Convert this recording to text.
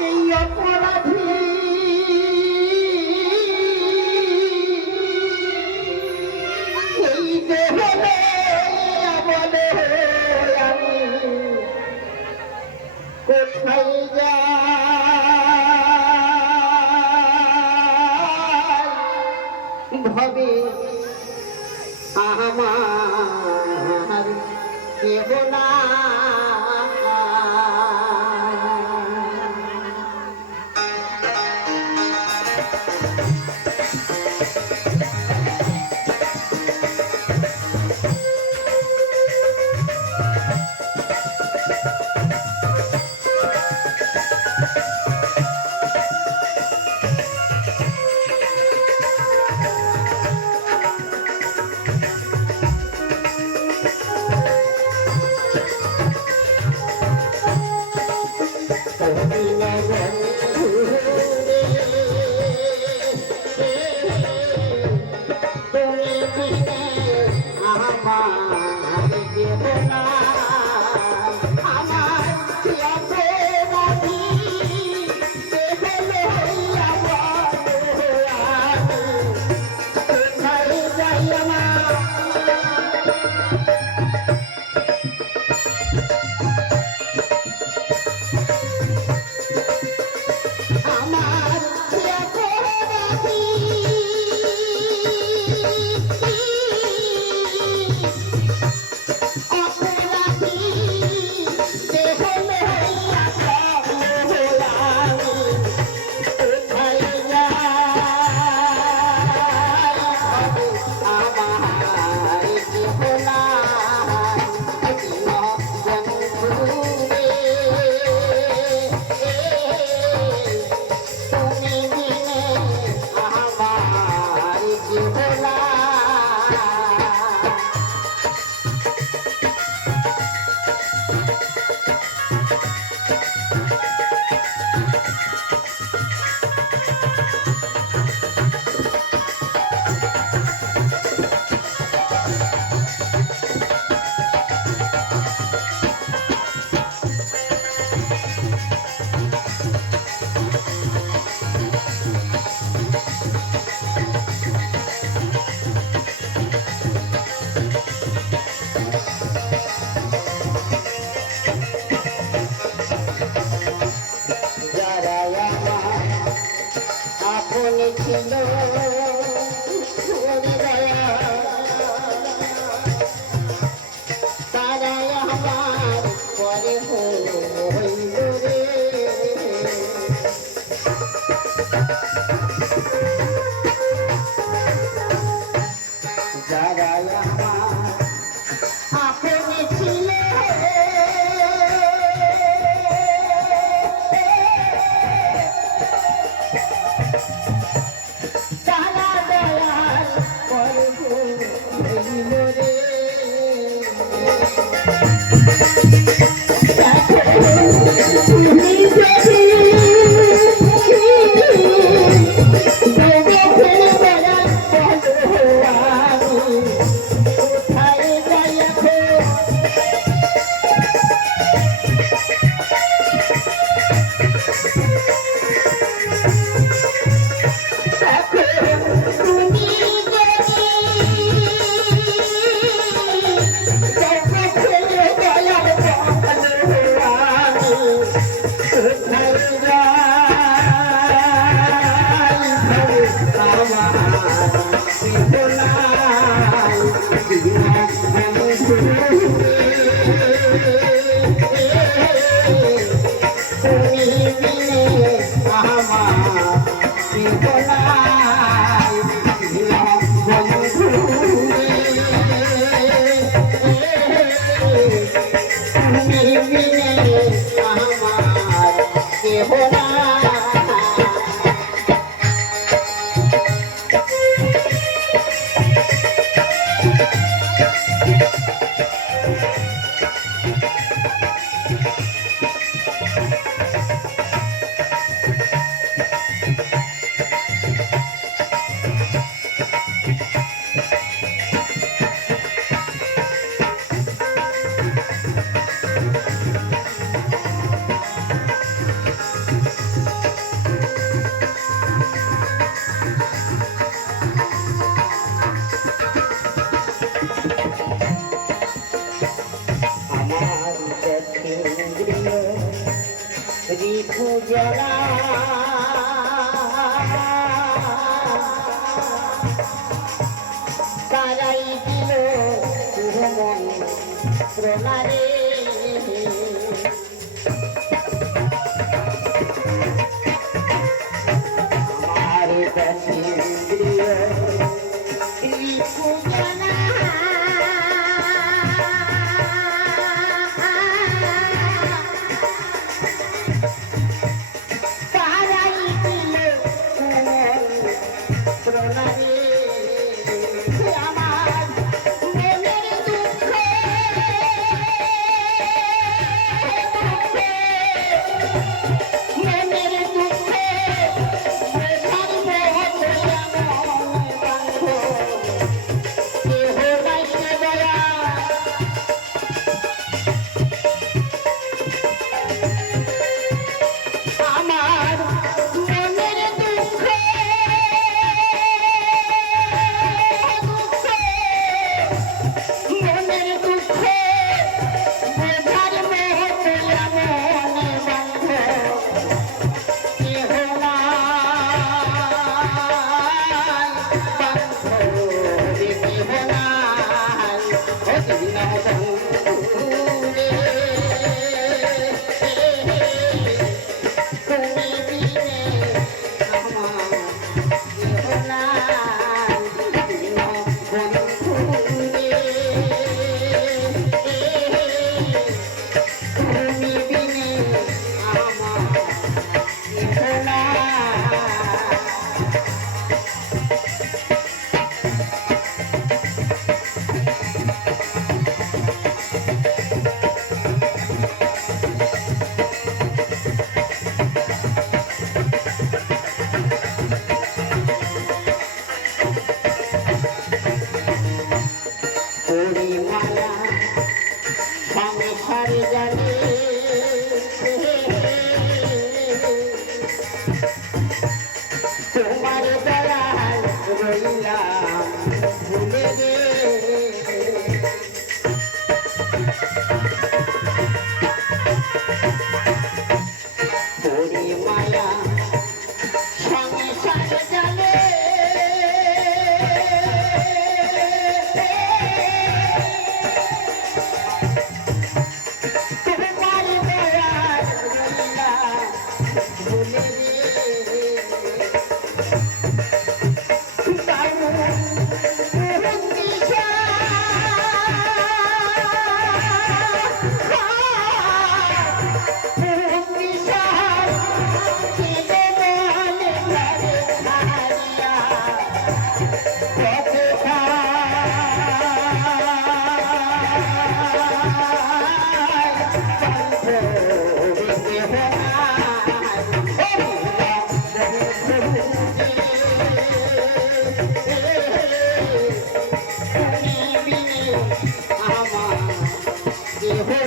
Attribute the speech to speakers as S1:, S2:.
S1: এই অপরাধী। দেহ আমি কোথায় যা ভবে Thank you. দেহ nuestro marido. Oh, Yeah.